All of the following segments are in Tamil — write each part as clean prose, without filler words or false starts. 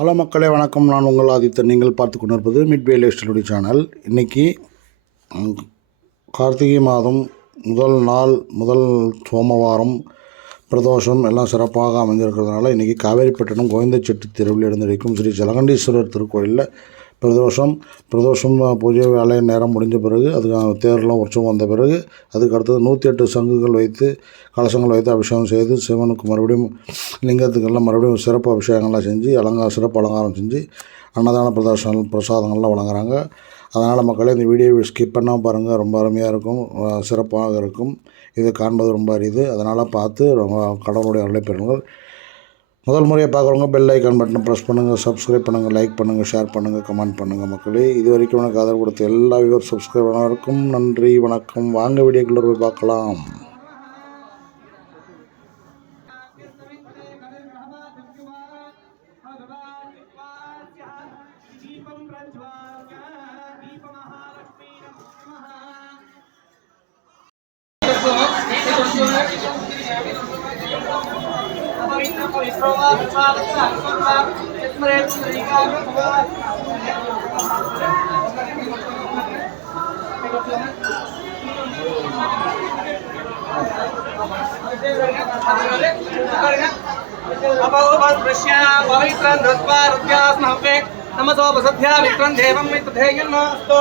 ஹலோ மக்களே வணக்கம். நான் உங்கள் ஆதித்தன். நீங்கள் பார்த்து கொண்டிருப்பது மிட்வே லைஃப் ஸ்டைல் சேனல். இன்றைக்கி கார்த்திகை மாதம் முதல் சோமவாரம், பிரதோஷம் எல்லாம் சிறப்பாக அமைஞ்சிருக்கிறதுனால இன்றைக்கி காவேரிப்பட்டினம் கோவிந்தச்செட்டி தெருவில் எழுந்திருக்கும் ஸ்ரீ ஜலகண்டீஸ்வரர் திருக்கோயிலில் பிரதோஷம் பூஜை வேலை நேரம் முடிஞ்ச பிறகு அதுக்கு தேர்லாம் உற்சவம் வந்த பிறகு அதுக்கு அடுத்தது 108 சங்குகள் வைத்து கலசங்கள் வைத்து அபிஷேகம் செய்து சிவனுக்கு மறுபடியும் லிங்கத்துக்கெல்லாம் மறுபடியும் சிறப்பு அபிஷேகங்கள்லாம் செஞ்சு சிறப்பு அலங்காரம் செஞ்சு அன்னதான பிரசாதங்கள்லாம் வழங்குறாங்க. அதனால் மக்களே இந்த வீடியோவை ஸ்கிப் பண்ணால் பாருங்கள், ரொம்ப அருமையாக இருக்கும், சிறப்பாக இருக்கும். இதை காண்பது ரொம்ப அரிது. அதனால் பார்த்து ரொம்ப கடவுளுடைய அருளை பெறுங்கள். முதல் முறையாக பார்க்குறவங்க பெல் ஐக்கான் பட்டனை ப்ரெஸ் பண்ணுங்கள், சப்ஸ்கிரைப் பண்ணுங்கள், லைக் பண்ணுங்கள், ஷேர் பண்ணுங்கள், கமெண்ட் பண்ணுங்கள். மக்களே இது வரைக்கும் எனக்கு ஆதரவு கொடுத்த எல்லா வியூவர் சப்ஸ்கிரைபருக்கும் நன்றி, வணக்கம். வாங்க வீடியோக்குள்ளே போய் பார்க்கலாம். नमसोपसध्या विक्रम देवं मित्रधेयन्नास्तो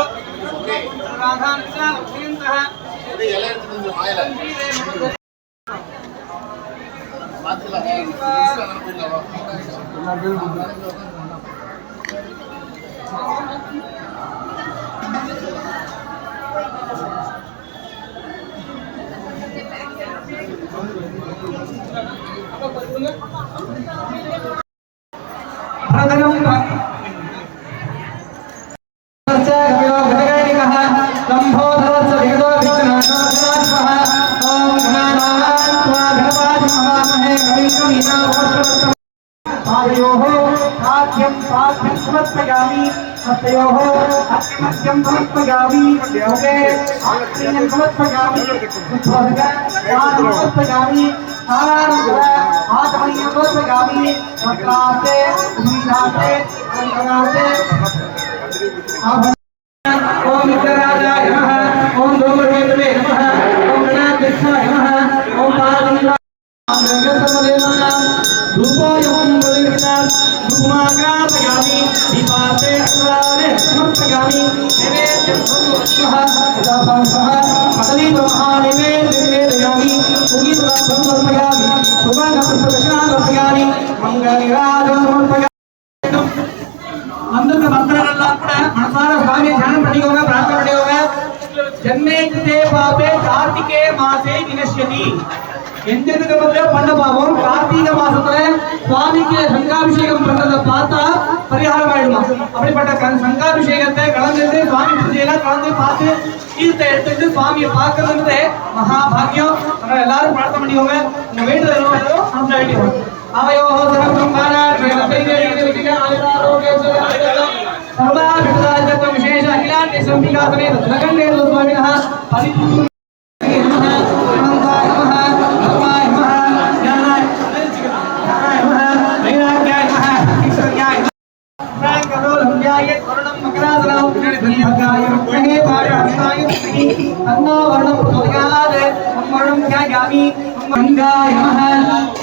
राधानिका लक्ष्मीन्तः अंदर भक्तरेल्लाम कूडा मनसारा स्वामी ध्यानं पण्णिकोगा प्रार्थना पण्णिकोगा जन्मे कृते पापे कार्तिके मासे विनश्यति எந்தெந்த மத்திய பண்ண பாவம் கார்த்திகை மாசத்துல சுவாமிக்கு சங்காபிஷேகம் பண்றத பார்த்தா பரிகாரம் ஆயிடுமா. அப்படிப்பட்ட சங்காபிஷேகத்தை கலந்து சுவாமி பூஜையெல்லாம் கலந்து பார்த்து தீர்த்த எடுத்துட்டு சுவாமியை பார்க்கறதுன்றது மகாபாகியம். நம்ம எல்லாரும் பிரார்த்தனை பண்ணிக்கோங்க. உங்க வேண்டுதல் நம்ம வேண்டிக்கோங்க. அவயோ சர்வசம்பானா सर्वाभिषेक विशेष अखिलांड संपिका समेत जलकंठे स्वामिनः परिपूर्ण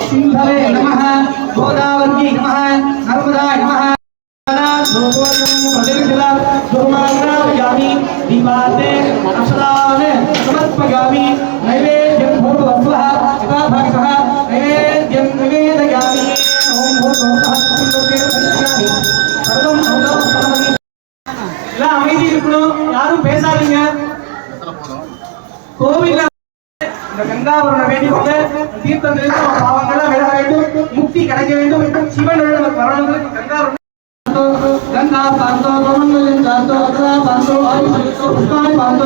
सिंधवे नमः गोदावरी नमः नर्मदाय नमः दीपाते अक्षराने समर्पयामि नैवेद्यं भूर्भुवस्वः यथा भक्तः नैवेद्यं निवेदयामि ओम भूर्भुवस्वः लोके सर्वं सर्वं இல்ல அமைதி இருக்கணும், யாரும் பேசாதீங்க. கோவில்ல இந்த கங்காவரண வேண்டிக்கொண்டு தீர்த்தம் தெளித்து பாவங்களை விட வேண்டும், முக்தி கிடைக்க வேண்டும். சிவனுடன் நமக்கு வரணுங்களுக்கு கங்காவரண गंगा पांतो ब्रह्मण्यं जातो अग्रा पांतो आयुषो पुष्पाणि पांतो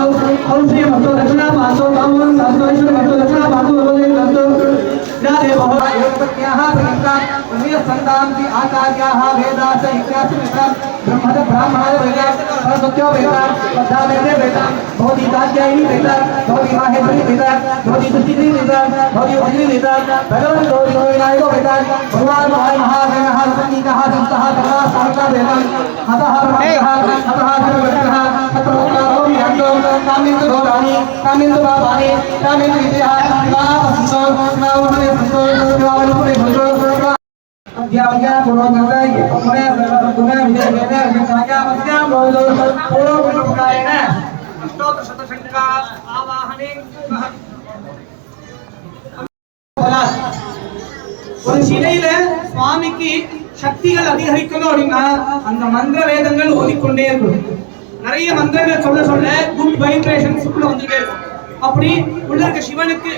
औषधि पांतो दक्षिणा पांतो कामवं पांतो ईश्वर पांतो दक्षिणा पांतो भगवते पांतो या देवः योगपत्न्याः वेदाः संदांति आचार्याः वेदाश्च इत्याश्च वेदाः ब्रह्मद ब्राह्मणाय वेदाः सरस्वत्यो वेदाः पद्मावेदे वेदाः भवति कात्यायनी वेदाः भवति माहेश्वरी वेदाः भवति दुष्टिनी वेदाः भवति अग्नि वेदाः भगवान् विनायको वेदाः भगवान् महादेवः सन्निकः संतः सर्वा सारका वेदाः अतः अतः सर्वगतः तत्र उक्तारो विहन्तो कामिन्दु भोगानि कामिन्दु पापानि कामिन्दु विद्याः नावसन्तो नावहने सन्तो नावलुपुरे भन्तो अध्यापका पुरोगताय अपने सर्वगुणे विजयेन विद्यामस्यां बोधो पूर्वपुरुषकारेण अष्टोत्तर शतशंका आवाहने ஒரு சிலையில சுவாமிக்கு சக்திகள் அதிகரிக்கணும் அப்படின்னா அந்த மந்திர வேதங்கள் ஓதிக்கொண்டே இருக்கணும். நிறைய மந்திரங்கள் சொல்ல சொல்ல குட் வைப்ரேஷன்ஸ் உள்ள வந்துட்டே இருக்கும். அப்படி உள்ள இருக்க சிவனுக்கு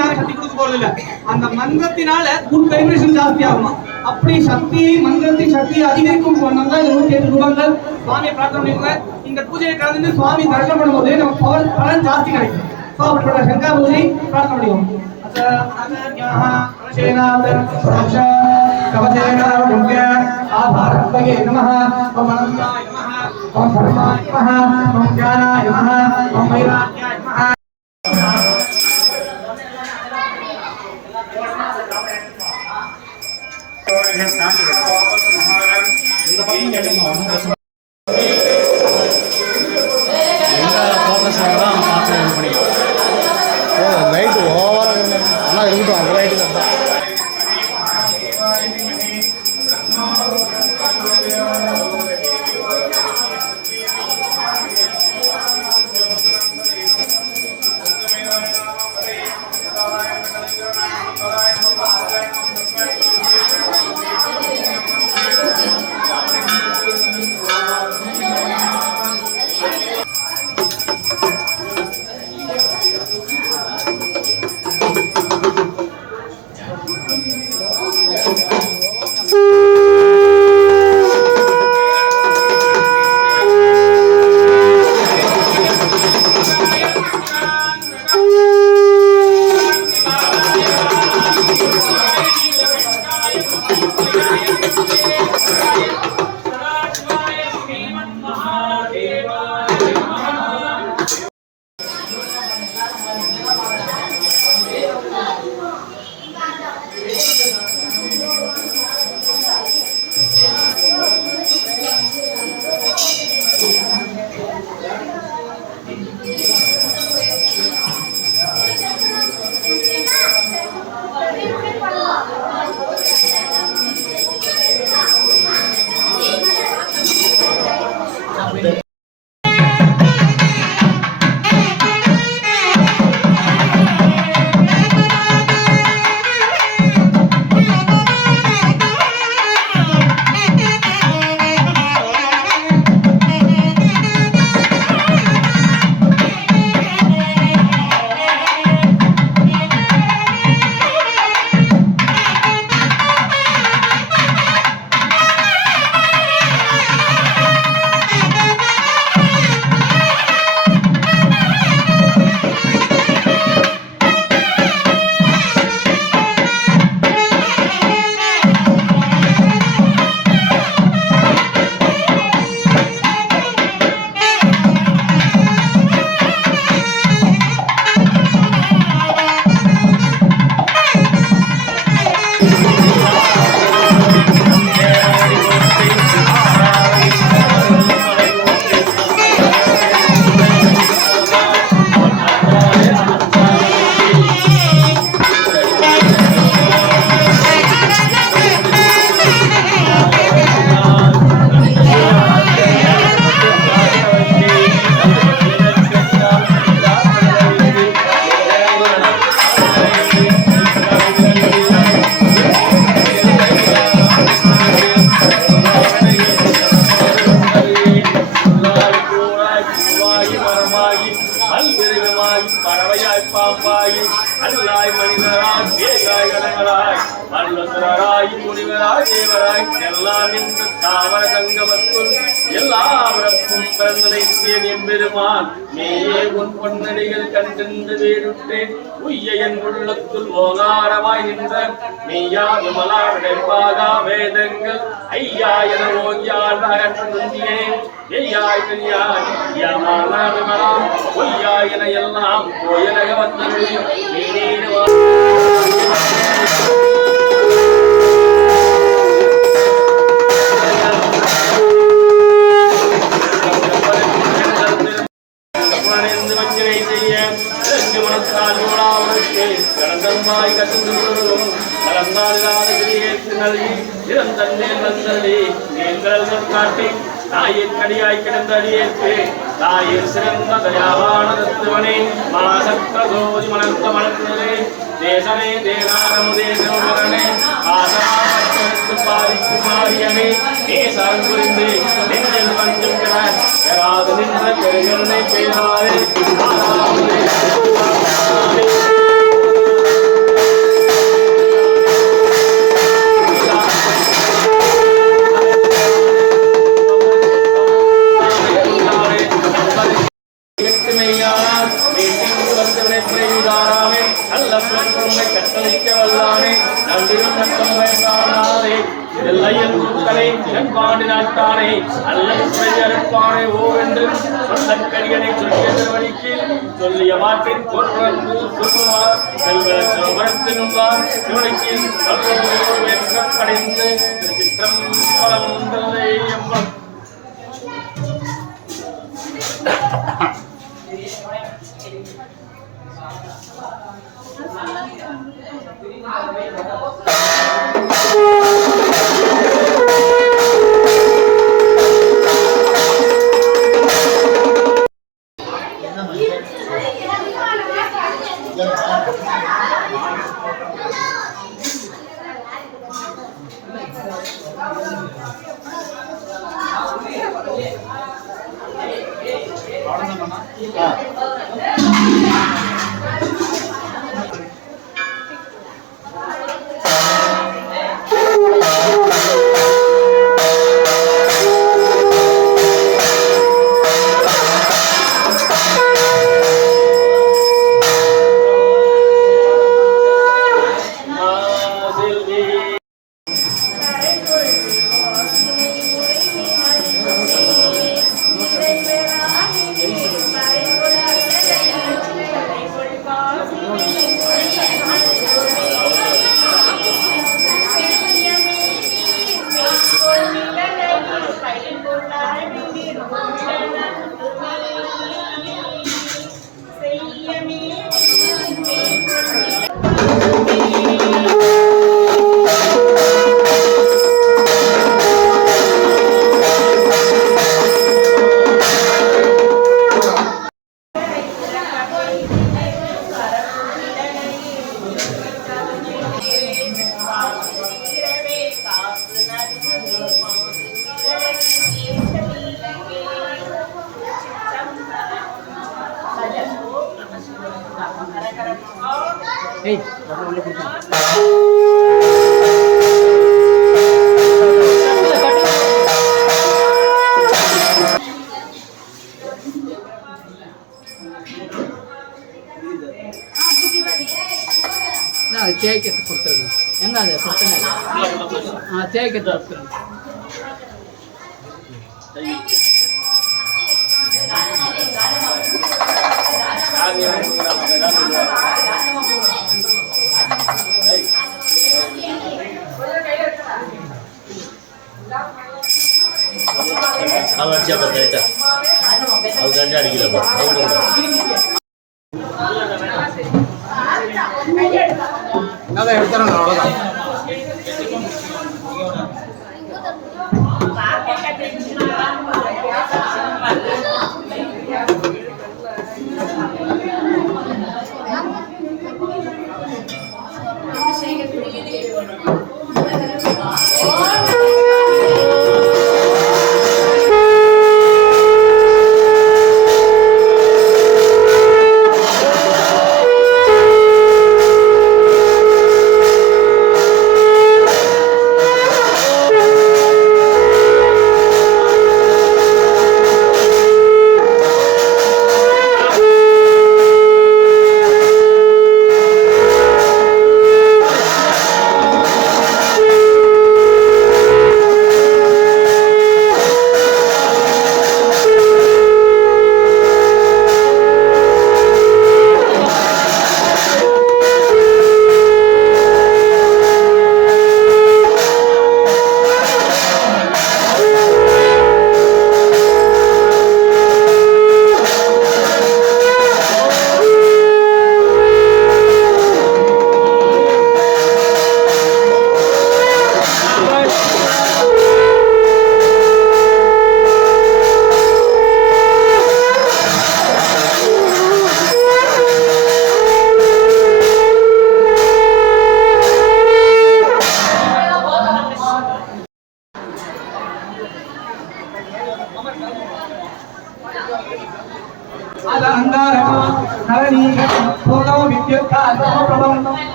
நாங்க சக்தி கொடுக்க போறது இல்ல, அந்த மந்திரத்தினால குட் வைப்ரேஷன் ஜாஸ்தி ஆகுமா. அப்படி சக்தியை மந்திரத்தின் சக்தியை அதிகரிக்கும் சொன்னா இந்த 108 ரூபாய்கள் சுவாமியை பிரார்த்தனை பண்ணிக்கோங்க. இந்த பூஜையை கலந்து சுவாமி தரிசனம் பண்ணும்போது நமக்கு பலன் ஜாஸ்தி கிடைக்கும். ஸோ அப்படிப்பட்ட சங்கா பூஜை பிரார்த்தனை பண்ணிக்கோங்க. आभारत्वये नमः ओम अनन्ताय नमः ओम धर्माय नमः ओम ज्ञानाय नमः ओम वैराग्याय नमः லைட் ஓவராக ஆனால் இருக்கட்டும் அந்த லைட்டு தான் மரமாகி பல்விருகமாகி பறவையாய் பாம்பாகி அல்லாய் மனிதராய் பேகாய் கணங்களாய் மல்லசுரராய் முனிவராய் தேவராய் எல்லாம் நின்ற தாவர சங்கமத்துள் எல்லாவருக்கும் பிறந்ததை சேன் எம்பெருமான் மேயே உன் பொன்னடிகள் கண்டென்று வேறுட்டேன் உய்ய என் உள்ளத்துள் ஓகாரமாய் நின்ற மெய்யா விமலா விடைப்பாகா வேதங்கள் ஐயா என ஓங்கியாள் நுந்தியே எய்யாய் பெரியாய் யமலா விமலா பொய்யா என எல்லாம் போயனக வந்தது நீனேனுவா தாயின் கடியாய் கிடந்த அடியேற்கு தாயின் சிறந்த தயாவான தத்துவனே மாசத்த சோதி மலர்ந்த மலர்ந்ததே தேசமே தேசாரமுதேசமரணே ஆசனாபத்து பாதிக்கு மாறியனே தேசால் புரிந்து நெஞ்சில் பஞ்சம் பெற பெறாது நின்ற பெருகருணை பெய்தாரே நாட்டானே அல்லது அறுப்பானே ஓ என்று சொல்லக்கடியனை சொல்லிய திருவடிக்கு சொல்லிய மாட்டின் பொருளன்பு சொல்லுவார் செல்வ சிவபுரத்தினுள்ளார் திருவடிக்கு படைந்து சித்திரம் பலம் எம்பம் தேய்க்கிறது கொடுத்துருங்க எங்க அது பிரச்சனை தேய்க்கிறது கொடுத்துருங்க அதை எடுத்துறேன் அவ்வளோதான்.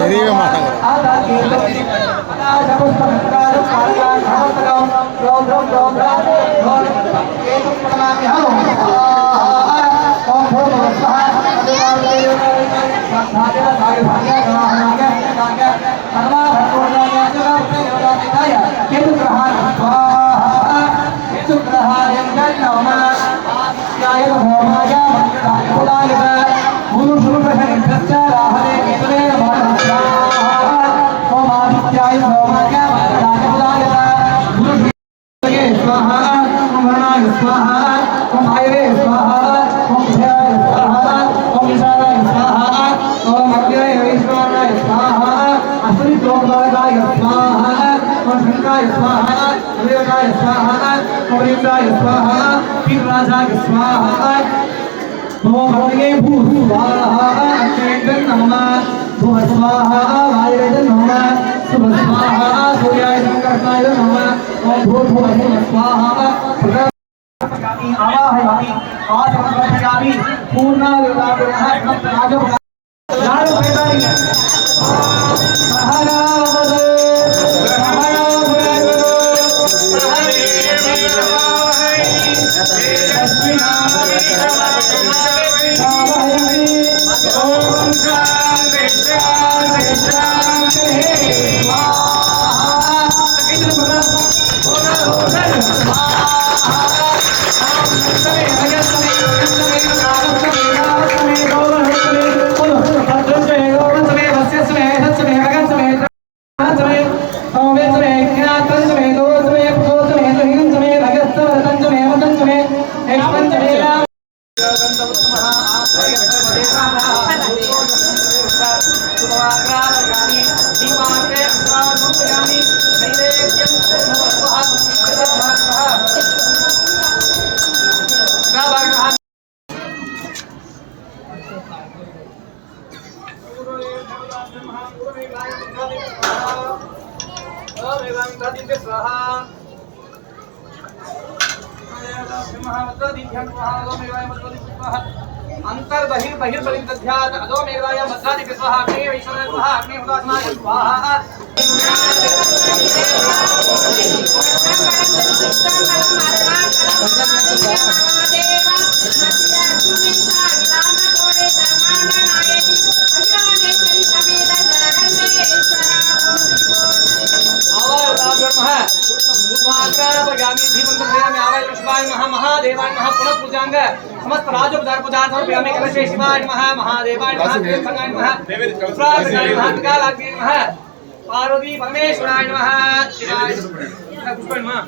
தெரியவே மாட்டாங்க. अंतर बहिर् बहिर्बलिंद्यात् अदो मेघराय मध्यादि स्वाहा अग्नि वैष्णव स्वाहा अग्नि हुदात्मा स्वाहा महादेवाय नमः पुनः पूजांग समस्त राजोपचार पदार्थ समर्पयामि कलशे शिवाय नमः महादेवाय नमः संगाय नमः पुष्पाय नमः कालाग्नि नमः पार्वती परमेश्वराय नमः शिवाय पुष्पाय नमः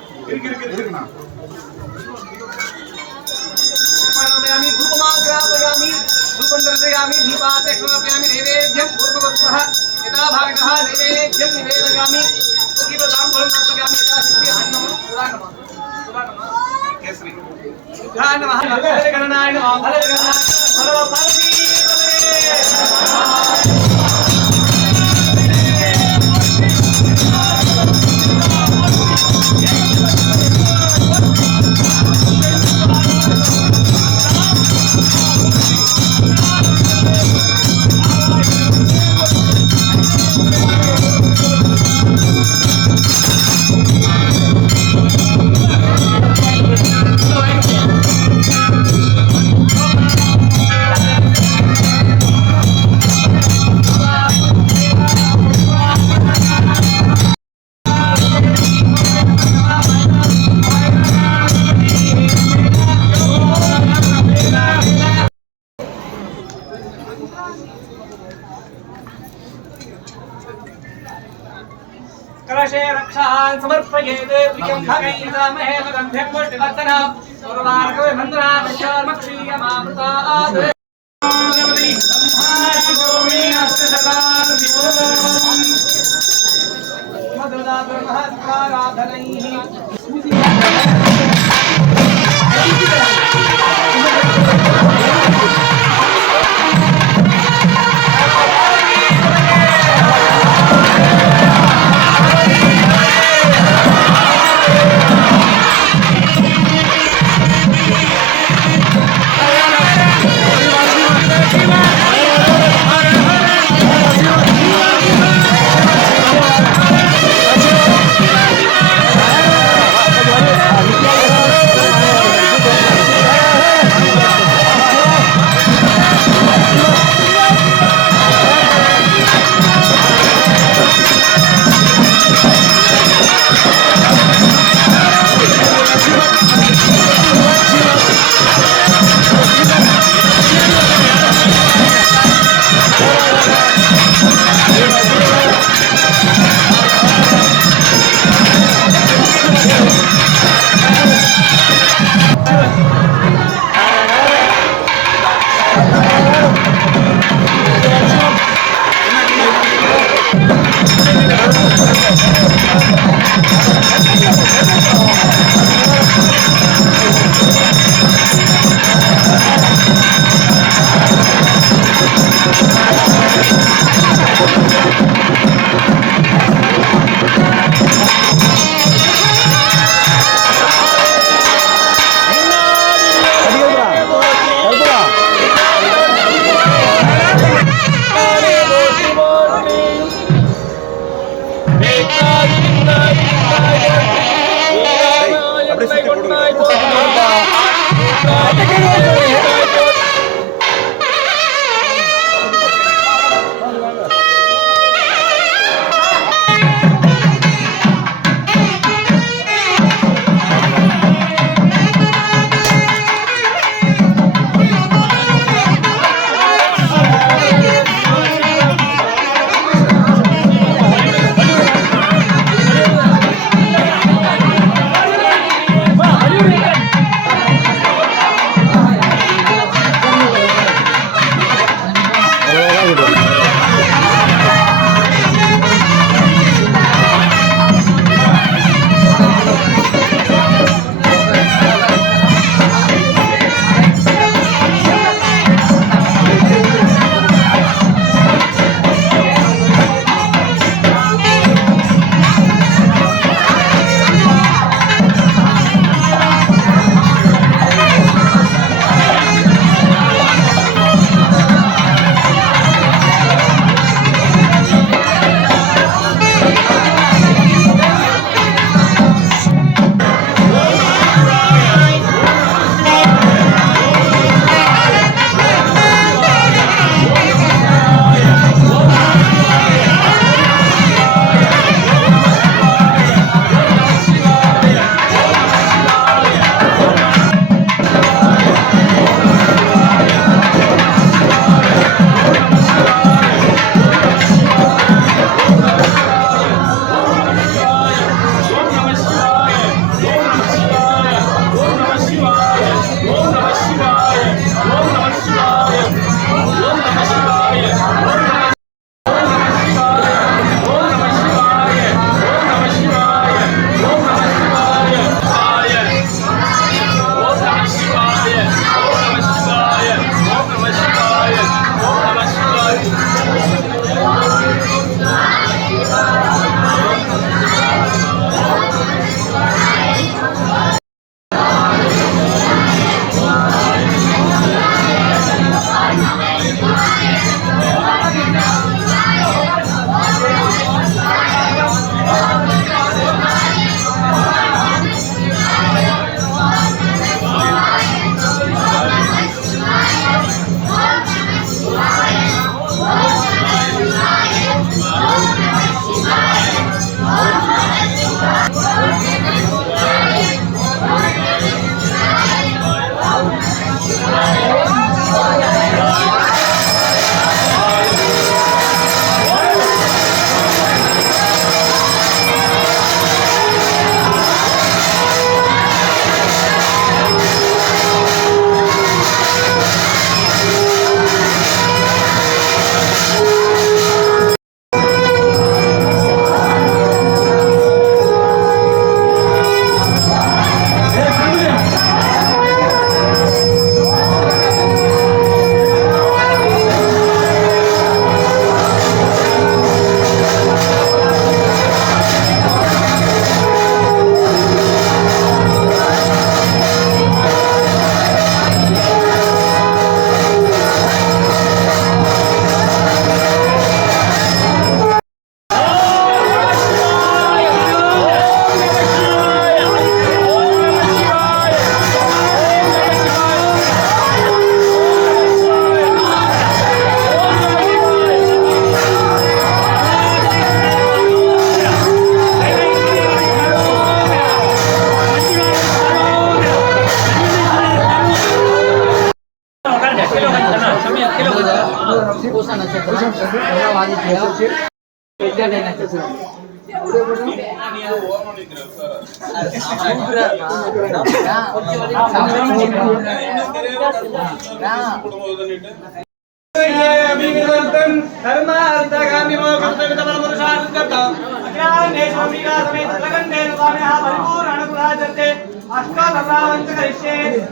समर्पयामि धूपमाग्रापयामि धूपं दर्शयामि दीपाते समर्पयामि नैवेद्यं पूर्ववत्सः यथा भागः नैवेद्यं निवेदयामि सुखीप्रदां फलं समर्पयामि यथा शक्ति अन्नं पुराणम् केसरी नमः गणनाय नमः गणनाय सर्व पार्वती कलशे रक्षान् समर्पयेत् प्रियं खगैन्द्रमहे सुगन्ध्यं पुष्टिवर्धनं सर्वार्कवे मन्त्रात् शर्मक्षीयमामृतात्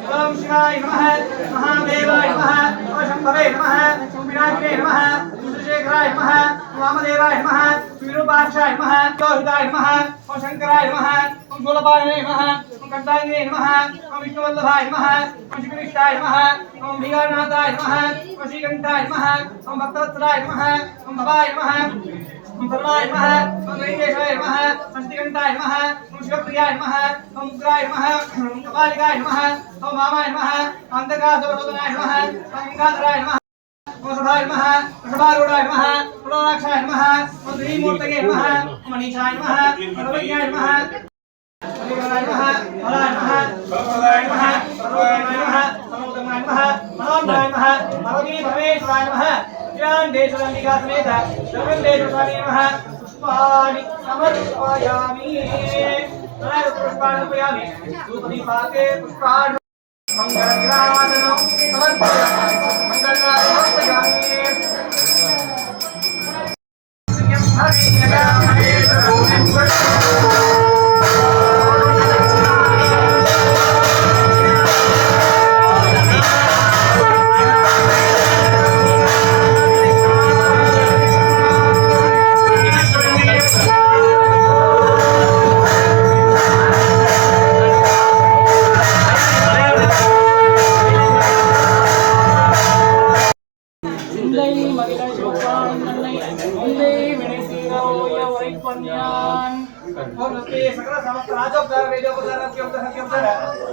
ओम शिवाय नमः महादेवाय नमः शंभवे नमः विनायके नमः चंद्रशेखराय नमः वामदेवाय नमः विरूपाक्षाय नमः लोहिताय नमः शंकराय नमः गोलपाय नमः कंठांगे नमः विष्णुवल्लभाय नमः श्रीकृष्णाय नमः भीगानाथाय नमः श्रीकंठाय नमः भक्तवत्सलाय नमः भवाय नमः धर्माय नमः वेंकटेशाय नमः हस्तिकंठाय नमः शिवप्रियाय नमः उग्राय नमः कपालिकाय नमः वामाय नमः अंधकासुरनाय नमः गंगाधराय नमः वसुधाय नमः वृषभारूढाय नमः पुरोडाक्षाय नमः श्रीमूर्तये नमः मनीषाय नमः सर्वज्ञाय नमः हरिवराय नमः हराय नमः सर्वदाय नमः सर्वोदयाय नमः सर्वोदमाय नमः महामाय नमः भगवती परमेश्वराय नमः ज्ञानदेशरंबिका समेत सर्वदेशस्वामी नमः पुष्पाणि समर्पयामि पुष्पाणि समर्पयामि धूपदीपाके पुष्पाणि मंगलग्रासनं समर्पयामि मंगलग्रासनं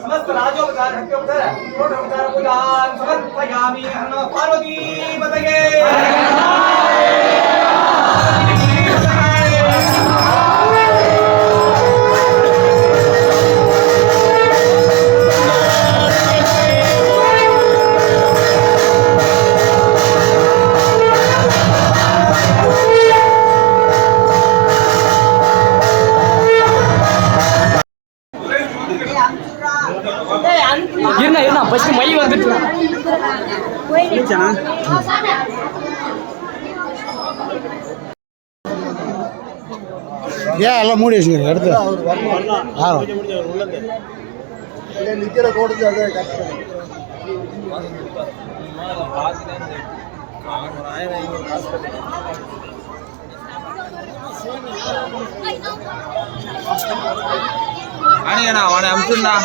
समस्त राजोपचार समर्पयामि पार्वती पतये ஃபர்ஸ்ட் மை வந்துட்டு ஏன் எல்லாம் மூடி வச்சுக்கிறீங்க அடுத்து யாரும் நிக்கிற கோடத்து அதை அணியண்ணா அவனை அமுச்சுண்ணா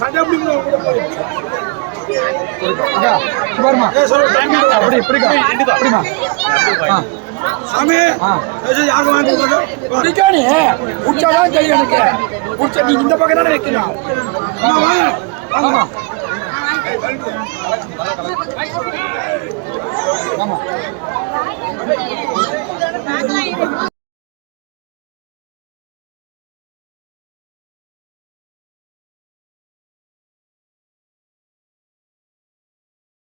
சட்னி பிடிக்கானே உச்சாதான் தெரியும் எனக்கு உச்ச நீ இந்த பக்கம் தானே வைக்கணும் ஆமா